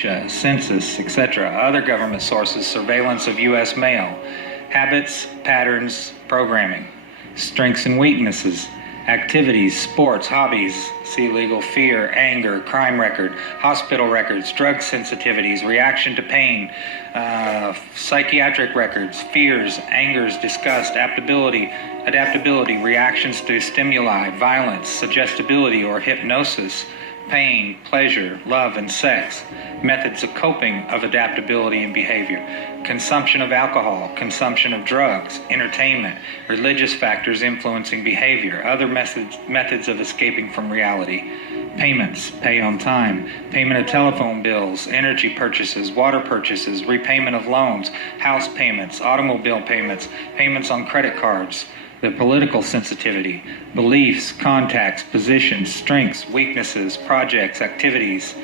OSHA, census, etc., other government sources, surveillance of U.S. mail, habits, patterns, programming, strengths and weaknesses, activities, sports, hobbies, see legal, fear, anger, crime record, hospital records, drug sensitivities, reaction to pain, psychiatric records, fears, angers, disgust, adaptability, reactions to stimuli, violence, suggestibility or hypnosis, pain, pleasure, love, and sex, methods of coping of adaptability and behavior, consumption of alcohol, consumption of drugs, entertainment, religious factors influencing behavior, other methods of escaping from reality, payments, pay on time, payment of telephone bills, energy purchases, water purchases, repayment of loans, house payments, automobile payments, payments on credit cards, the political sensitivity, beliefs, contacts, positions, strengths, weaknesses, projects, activities,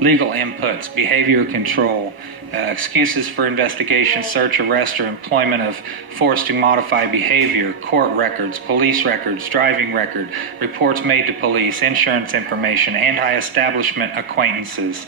legal inputs, behavior control, excuses for investigation, search, arrest, or employment of force to modify behavior, court records, police records, driving record, reports made to police, insurance information, anti-establishment acquaintances,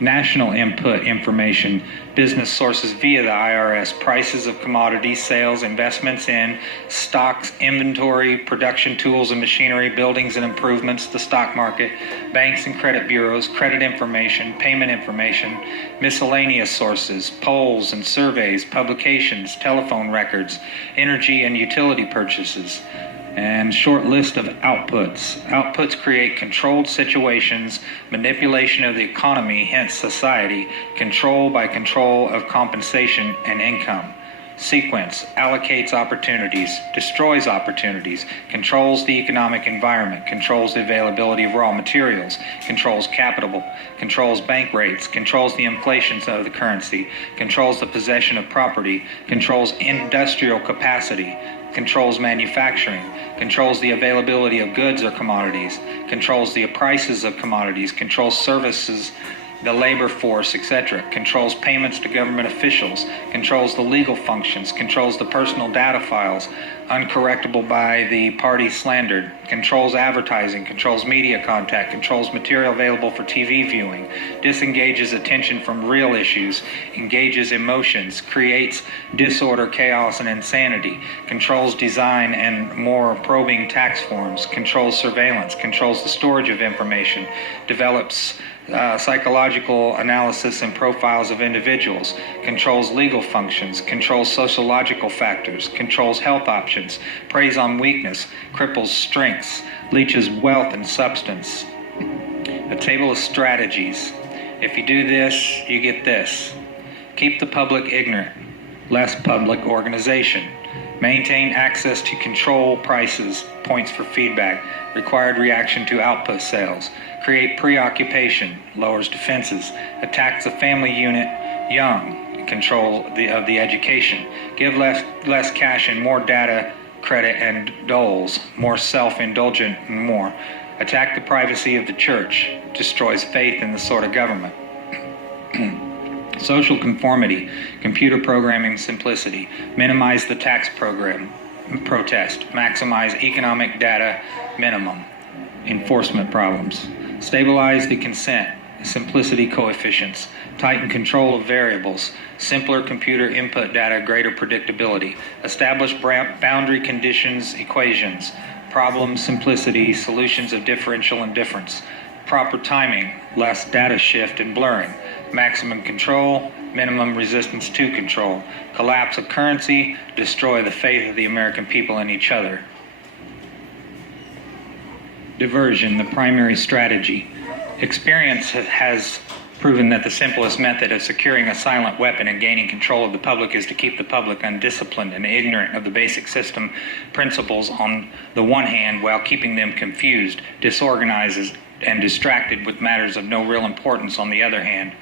national input information, business sources via the IRS, prices of commodities, sales, investments in, stocks, inventory, production tools and machinery, buildings and improvements, the stock market, banks and credit bureaus, credit information, payment information, miscellaneous sources, polls and surveys, publications, telephone records, energy and utility purchases. And short list of outputs. Outputs create controlled situations, manipulation of the economy, hence society, control by control of compensation and income. Sequence allocates opportunities, destroys opportunities, controls the economic environment, controls the availability of raw materials, controls capital, controls bank rates, controls the inflation of the currency, controls the possession of property, controls industrial capacity, controls manufacturing, controls the availability of goods or commodities, controls the prices of commodities, controls services, the labor force, etc., controls payments to government officials, controls the legal functions, controls the personal data files, uncorrectable by the party slandered, controls advertising, controls media contact, controls material available for TV viewing, disengages attention from real issues, engages emotions, creates disorder, chaos, and insanity, controls design and more probing tax forms, controls surveillance, controls the storage of information, develops psychological analysis and profiles of individuals, controls legal functions, controls sociological factors, controls health options, preys on weakness, cripples strengths, leeches wealth and substance. A table of strategies. If you do this, you get this. Keep the public ignorant. Less public organization. Maintain access to control prices, points for feedback, required reaction to output sales. Create preoccupation, lowers defenses, attacks the family unit young, control of the education, give less cash and more data, credit and doles, more self-indulgent and more, attack the privacy of the church, destroys faith in the sort of government. Social conformity, computer programming simplicity, minimize the tax program, protest, maximize economic data minimum, enforcement problems. Stabilize the consent, simplicity coefficients, tighten control of variables, simpler computer input data, greater predictability, establish boundary conditions, equations, problem simplicity, solutions of differential indifference, proper timing, less data shift and blurring, maximum control, minimum resistance to control, collapse of currency, destroy the faith of the American people in each other. Diversion, the primary strategy. Experience has proven that the simplest method of securing a silent weapon and gaining control of the public is to keep the public undisciplined and ignorant of the basic system principles on the one hand, while keeping them confused, disorganized, and distracted with matters of no real importance on the other hand.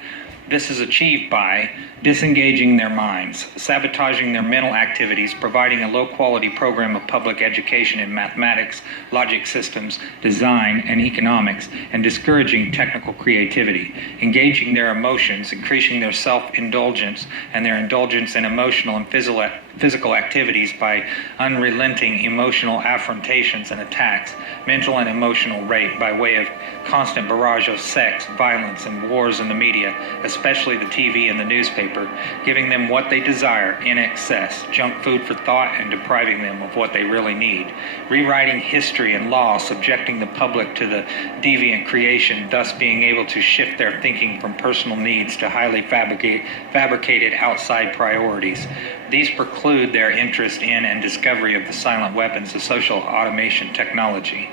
This is achieved by disengaging their minds, sabotaging their mental activities, providing a low-quality program of public education in mathematics, logic systems, design, and economics, and discouraging technical creativity, engaging their emotions, increasing their self-indulgence and their indulgence in emotional and physical activities by unrelenting emotional affrontations and attacks, mental and emotional rape by way of constant barrage of sex, violence, and wars in the media, especially the TV and the newspaper, giving them what they desire in excess, junk food for thought, and depriving them of what they really need. Rewriting history and law, subjecting the public to the deviant creation, thus being able to shift their thinking from personal needs to highly fabricated outside priorities. These preclude their interest in and discovery of the silent weapons of social automation technology.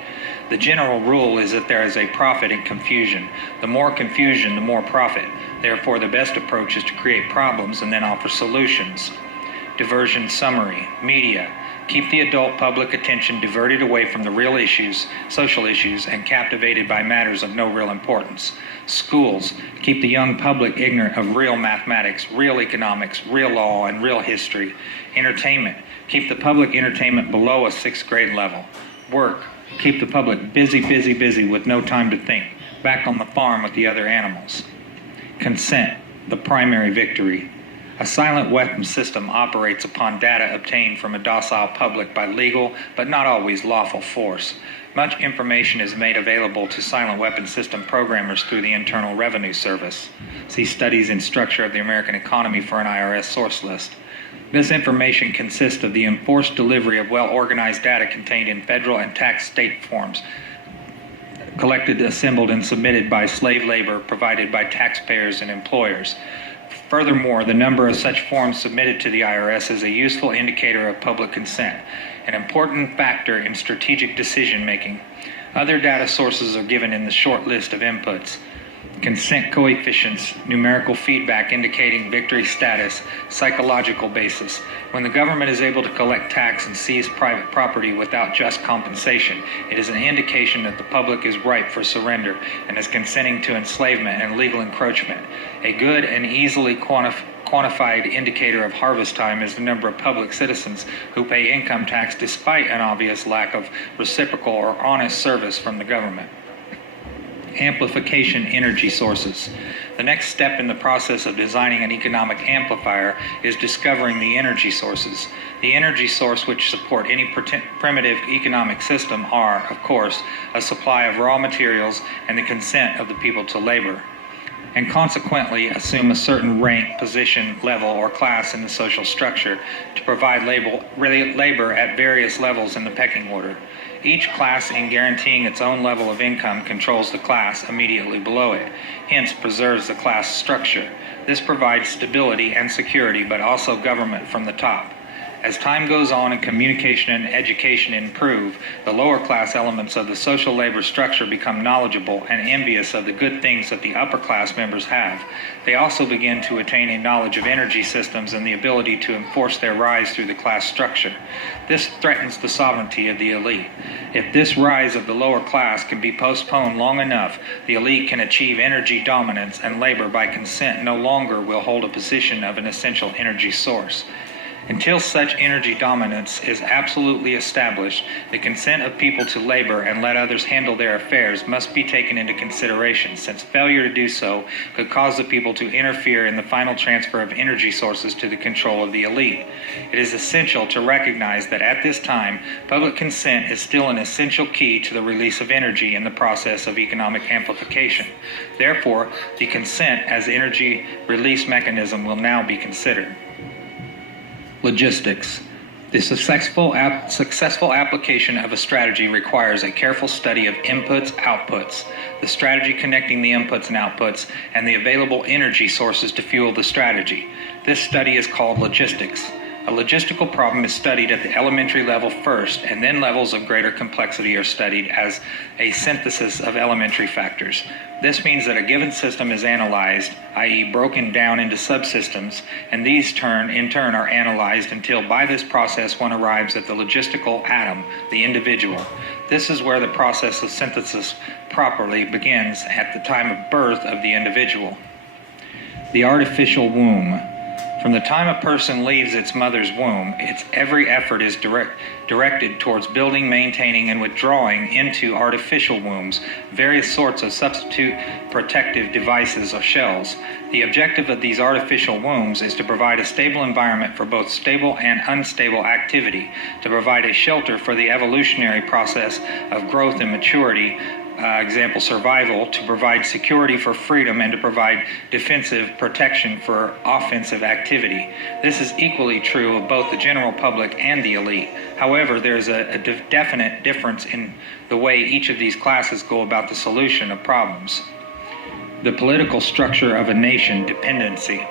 The general rule is that there is a profit in confusion. The more confusion, the more profit. Therefore, the best approach is to create problems and then offer solutions. Diversion summary. Media. Keep the adult public attention diverted away from the real issues, social issues, and captivated by matters of no real importance. Schools. Keep the young public ignorant of real mathematics, real economics, real law, and real history. Entertainment. Keep the public entertainment below a 6th grade level. Work. Keep the public busy with no time to think, back on the farm with the other animals. Consent, the primary victory. A silent weapons system operates upon data obtained from a docile public by legal, but not always lawful force. Much information is made available to silent weapons system programmers through the Internal Revenue Service. See Studies in Structure of the American Economy for an IRS source list. This information consists of the enforced delivery of well-organized data contained in federal and tax state forms, collected, assembled, and submitted by slave labor provided by taxpayers and employers. Furthermore, the number of such forms submitted to the IRS is a useful indicator of public consent, an important factor in strategic decision-making. Other data sources are given in the short list of inputs. Consent coefficients, numerical feedback indicating victory status, psychological basis. When the government is able to collect tax and seize private property without just compensation, it is an indication that the public is ripe for surrender and is consenting to enslavement and legal encroachment. A good and easily quantified indicator of harvest time is the number of public citizens who pay income tax despite an obvious lack of reciprocal or honest service from the government. Amplification energy sources. The next step in the process of designing an economic amplifier is discovering the energy sources. The energy source which support any primitive economic system are, of course, a supply of raw materials and the consent of the people to labor, and consequently assume a certain rank, position, level, or class in the social structure to provide labor at various levels in the pecking order. Each class, in guaranteeing its own level of income, controls the class immediately below it, hence preserves the class structure. This provides stability and security, but also government from the top. As time goes on and communication and education improve, the lower class elements of the social labor structure become knowledgeable and envious of the good things that the upper class members have. They also begin to attain a knowledge of energy systems and the ability to enforce their rise through the class structure. This threatens the sovereignty of the elite. If this rise of the lower class can be postponed long enough, the elite can achieve energy dominance, and labor by consent no longer will hold a position of an essential energy source. Until such energy dominance is absolutely established, the consent of people to labor and let others handle their affairs must be taken into consideration, since failure to do so could cause the people to interfere in the final transfer of energy sources to the control of the elite. It is essential to recognize that at this time, public consent is still an essential key to the release of energy in the process of economic amplification. Therefore, the consent as energy release mechanism will now be considered. Logistics. The successful application of a strategy requires a careful study of inputs, outputs, the strategy connecting the inputs and outputs, and the available energy sources to fuel the strategy. This study is called logistics. A logistical problem is studied at the elementary level first, and then levels of greater complexity are studied as a synthesis of elementary factors. This means that a given system is analyzed, i.e. broken down into subsystems, and these in turn are analyzed until by this process one arrives at the logistical atom, the individual. This is where the process of synthesis properly begins at the time of birth of the individual. The artificial womb. From the time a person leaves its mother's womb, its every effort is directed towards building, maintaining, and withdrawing into artificial wombs various sorts of substitute protective devices or shells. The objective of these artificial wombs is to provide a stable environment for both stable and unstable activity, to provide a shelter for the evolutionary process of growth and maturity example, survival, to provide security for freedom, and to provide defensive protection for offensive activity. This is equally true of both the general public and the elite. However, there is a definite difference in the way each of these classes go about the solution of problems. The political structure of a nation, dependency.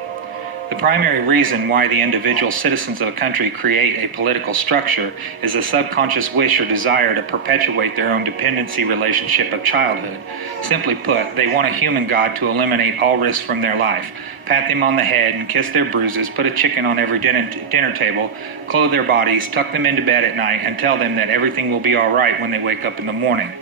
The primary reason why the individual citizens of a country create a political structure is a subconscious wish or desire to perpetuate their own dependency relationship of childhood. Simply put, they want a human God to eliminate all risks from their life, pat them on the head and kiss their bruises, put a chicken on every dinner table, clothe their bodies, tuck them into bed at night, and tell them that everything will be all right when they wake up in the morning.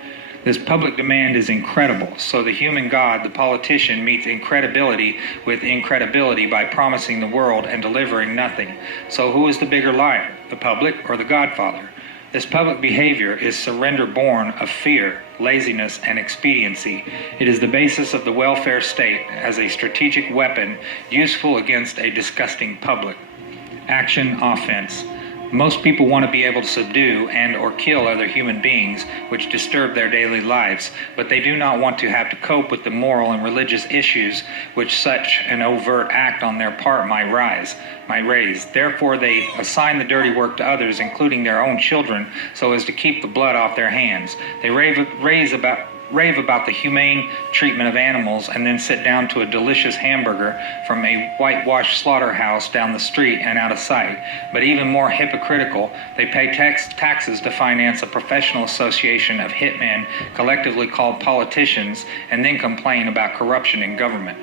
This public demand is incredible, so the human God, the politician, meets incredibility with incredibility by promising the world and delivering nothing. So who is the bigger liar, the public or the Godfather? This public behavior is surrender born of fear, laziness, and expediency. It is the basis of the welfare state as a strategic weapon useful against a disgusting public. Action, offense. Most people want to be able to subdue and or kill other human beings which disturb their daily lives, but they do not want to have to cope with the moral and religious issues which such an overt act on their part might raise. Therefore, they assign the dirty work to others, including their own children, so as to keep the blood off their hands. They rave about the humane treatment of animals and then sit down to a delicious hamburger from a whitewashed slaughterhouse down the street and out of sight. But even more hypocritical, they pay taxes to finance a professional association of hitmen collectively called politicians and then complain about corruption in government.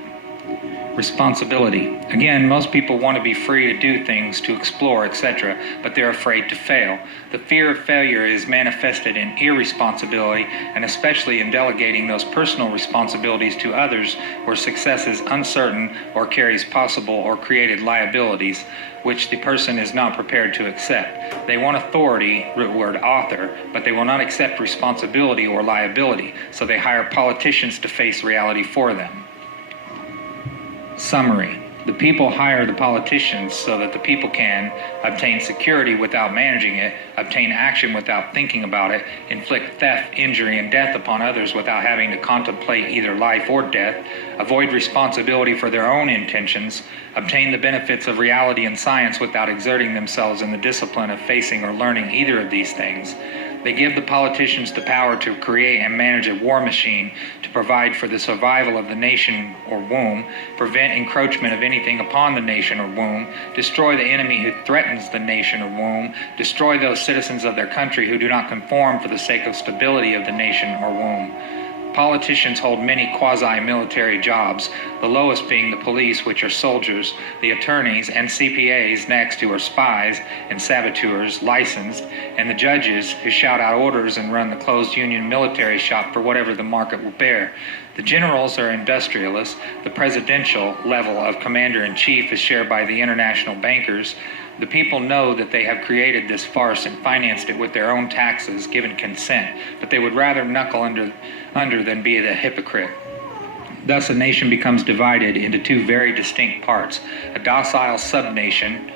Responsibility. Again, most people want to be free to do things, to explore, etc., but they're afraid to fail. The fear of failure is manifested in irresponsibility, and especially in delegating those personal responsibilities to others where success is uncertain or carries possible or created liabilities, which the person is not prepared to accept. They want authority, root word author, but they will not accept responsibility or liability, so they hire politicians to face reality for them. Summary. The people hire the politicians so that the people can obtain security without managing it, obtain action without thinking about it, inflict theft, injury, and death upon others without having to contemplate either life or death, avoid responsibility for their own intentions, obtain the benefits of reality and science without exerting themselves in the discipline of facing or learning either of these things. They give the politicians the power to create and manage a war machine, to provide for the survival of the nation or womb, prevent encroachment of anything upon the nation or womb, destroy the enemy who threatens the nation or womb, destroy those citizens of their country who do not conform for the sake of stability of the nation or womb. Politicians hold many quasi-military jobs, the lowest being the police, which are soldiers, the attorneys and CPAs next, who are spies and saboteurs licensed, and the judges, who shout out orders and run the closed union military shop for whatever the market will bear. The generals are industrialists. The presidential level of commander-in-chief is shared by the international bankers. The people know that they have created this farce and financed it with their own taxes, given consent, but they would rather knuckle under than be the hypocrite. Thus, a nation becomes divided into two very distinct parts: a docile subnation,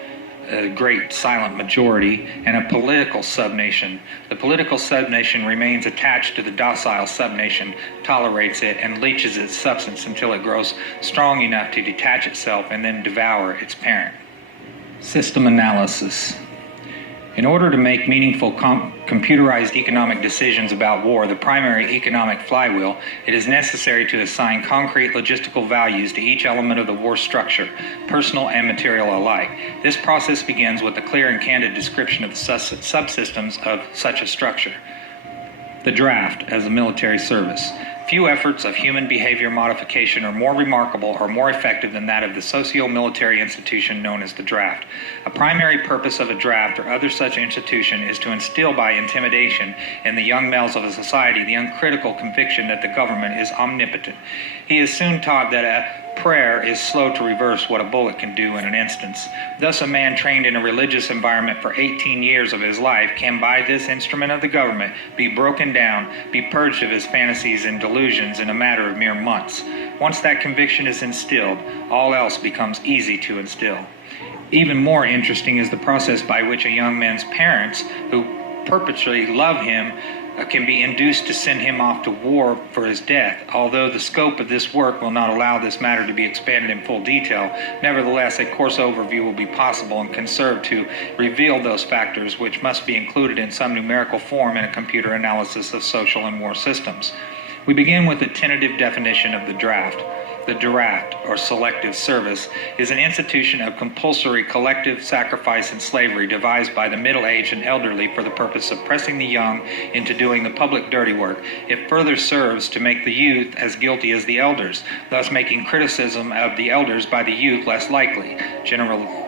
a great silent majority, and a political subnation. The political subnation remains attached to the docile subnation, tolerates it, and leaches its substance until it grows strong enough to detach itself and then devour its parent. System analysis. In order to make meaningful computerized economic decisions about war, the primary economic flywheel, it is necessary to assign concrete logistical values to each element of the war structure, personal and material alike. This process begins with a clear and candid description of the subsystems of such a structure. The draft as a military service. Few efforts of human behavior modification are more remarkable or more effective than that of the socio-military institution known as the draft. A primary purpose of a draft or other such institution is to instill by intimidation in the young males of a society the uncritical conviction that the government is omnipotent. He is soon taught that a prayer is slow to reverse what a bullet can do in an instance. Thus, a man trained in a religious environment for 18 years of his life can, by this instrument of the government, be broken down, be purged of his fantasies and delusions in a matter of mere months. Once that conviction is instilled, all else becomes easy to instill. Even more interesting is the process by which a young man's parents, who perpetually love him, can be induced to send him off to war for his death. Although the scope of this work will not allow this matter to be expanded in full detail, nevertheless, a course overview will be possible and can serve to reveal those factors which must be included in some numerical form in a computer analysis of social and war systems. We begin with a tentative definition of the draft. The draft, or selective service, is an institution of compulsory collective sacrifice and slavery devised by the middle-aged and elderly for the purpose of pressing the young into doing the public dirty work. It further serves to make the youth as guilty as the elders, thus making criticism of the elders by the youth less likely. Generational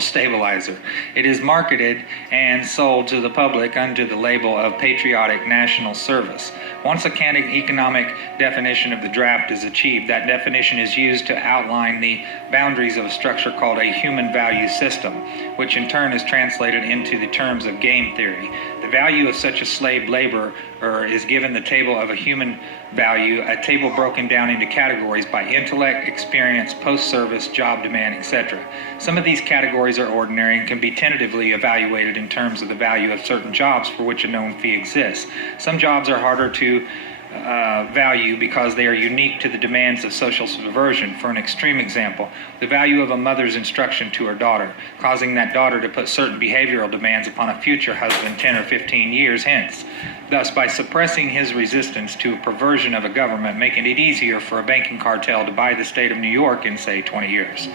stabilizer. It is marketed and sold to the public under the label of patriotic national service. Once a economic definition of the draft is achieved, that definition is used to outline the boundaries of a structure called a human value system, which in turn is translated into the terms of game theory. The value of such a slave laborer is given the table of a human value, a table broken down into categories by intellect, experience, post-service, job demand, etc. Some of these categories are ordinary and can be tentatively evaluated in terms of the value of certain jobs for which a known fee exists. Some jobs are harder to value because they are unique to the demands of social subversion. For an extreme example, the value of a mother's instruction to her daughter, causing that daughter to put certain behavioral demands upon a future husband 10 or 15 years hence. Thus, by suppressing his resistance to a perversion of a government, making it easier for a banking cartel to buy the state of New York in, say, 20 years.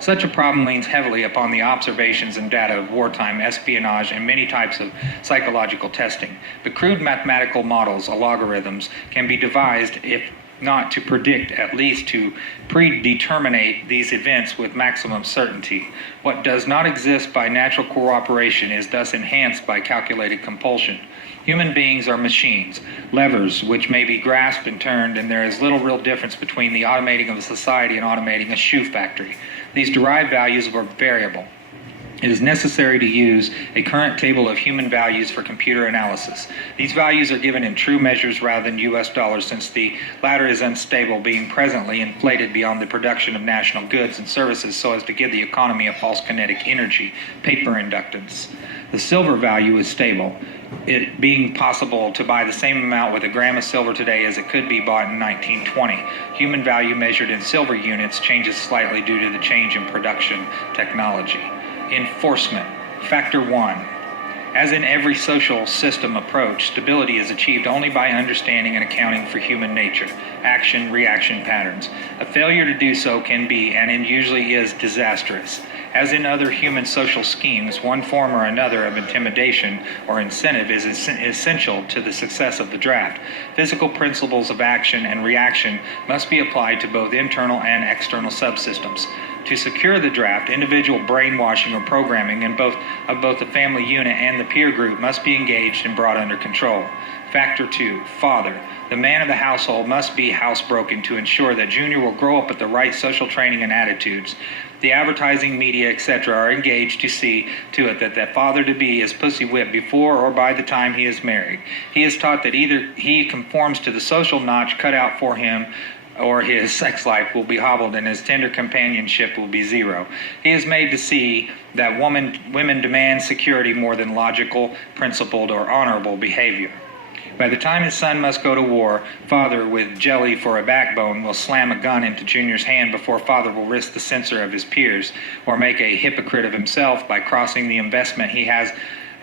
Such a problem leans heavily upon the observations and data of wartime espionage and many types of psychological testing. The crude mathematical models, algorithms, can be devised, if not to predict, at least to predeterminate these events with maximum certainty. What does not exist by natural cooperation is thus enhanced by calculated compulsion. Human beings are machines, levers which may be grasped and turned, and there is little real difference between the automating of a society and automating a shoe factory. These derived values are variable. It is necessary to use a current table of human values for computer analysis. These values are given in true measures rather than US dollars, since the latter is unstable, being presently inflated beyond the production of national goods and services so as to give the economy a false kinetic energy, paper inductance. The silver value is stable, it being possible to buy the same amount with a gram of silver today as it could be bought in 1920. Human value measured in silver units changes slightly due to the change in production technology. Enforcement. Factor 1. As in every social system approach, stability is achieved only by understanding and accounting for human nature, action-reaction patterns. A failure to do so can be, and usually is, disastrous. As in other human social schemes, one form or another of intimidation or incentive is essential to the success of the draft. Physical principles of action and reaction must be applied to both internal and external subsystems. To secure the draft, individual brainwashing or programming of both the family unit and the peer group must be engaged and brought under control. Factor 2. Father. The man of the household must be housebroken to ensure that Junior will grow up with the right social training and attitudes. The advertising, media, etc. are engaged to see to it that that father-to-be is pussy-whipped before or by the time he is married. He is taught that either he conforms to the social notch cut out for him, or his sex life will be hobbled and his tender companionship will be zero. He is made to see that women demand security more than logical, principled, or honorable behavior. By the time his son must go to war, father, with jelly for a backbone, will slam a gun into Junior's hand before father will risk the censor of his peers, or make a hypocrite of himself by crossing the investment he has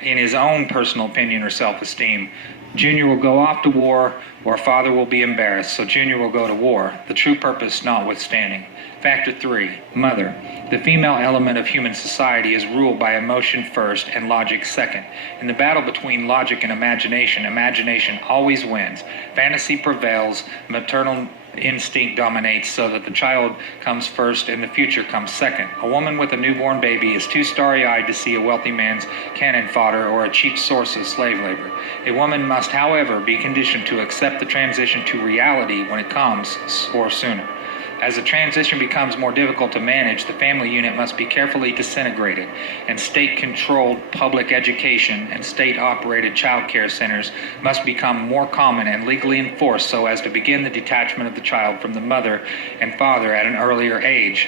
in his own personal opinion or self-esteem. Junior will go off to war, or father will be embarrassed, so Junior will go to war, the true purpose notwithstanding. Factor 3. Mother. The female element of human society is ruled by emotion first and logic second. In the battle between logic and imagination, imagination always wins. Fantasy prevails, maternal instinct dominates, so that the child comes first and the future comes second. A woman with a newborn baby is too starry-eyed to see a wealthy man's cannon fodder or a cheap source of slave labor. A woman must, however, be conditioned to accept the transition to reality when it comes, or sooner. As the transition becomes more difficult to manage, the family unit must be carefully disintegrated, and state-controlled public education and state-operated child care centers must become more common and legally enforced so as to begin the detachment of the child from the mother and father at an earlier age.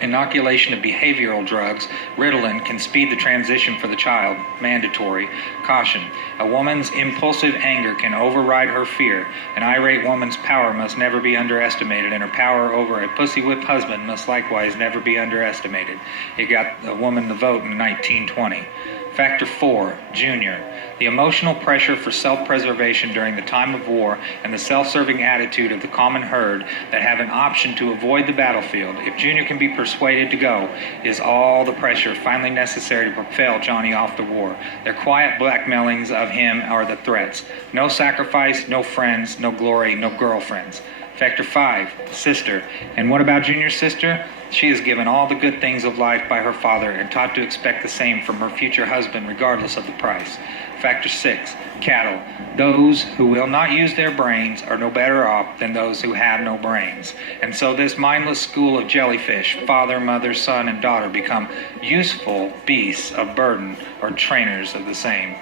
Inoculation of behavioral drugs, Ritalin, can speed the transition for the child. Mandatory. Caution. A woman's impulsive anger can override her fear. An irate woman's power must never be underestimated, and her power over a pussy-whipped husband must likewise never be underestimated. It got a woman the vote in 1920. Factor 4, Junior. The emotional pressure for self-preservation during the time of war and the self-serving attitude of the common herd that have an option to avoid the battlefield, if Junior can be persuaded to go, is all the pressure finally necessary to propel Johnny off the war. Their quiet blackmailings of him are the threats. No sacrifice, no friends, no glory, no girlfriends. Factor 5, Sister. And what about Junior's sister? She is given all the good things of life by her father and taught to expect the same from her future husband regardless of the price. Factor 6, Cattle. Those who will not use their brains are no better off than those who have no brains. And so this mindless school of jellyfish, father, mother, son, and daughter, become useful beasts of burden or trainers of the same.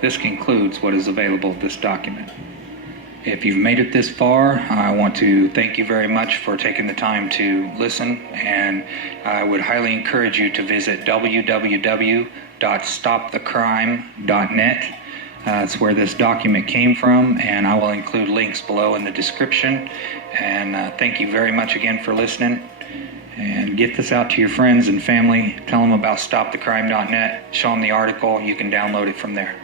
This concludes what is available of this document. If you've made it this far, I want to thank you very much for taking the time to listen, and I would highly encourage you to visit www.stopthecrime.net. That's where this document came from, and I will include links below in the description. And thank you very much again for listening. And get this out to your friends and family. Tell them about stopthecrime.net. Show them the article. You can download it from there.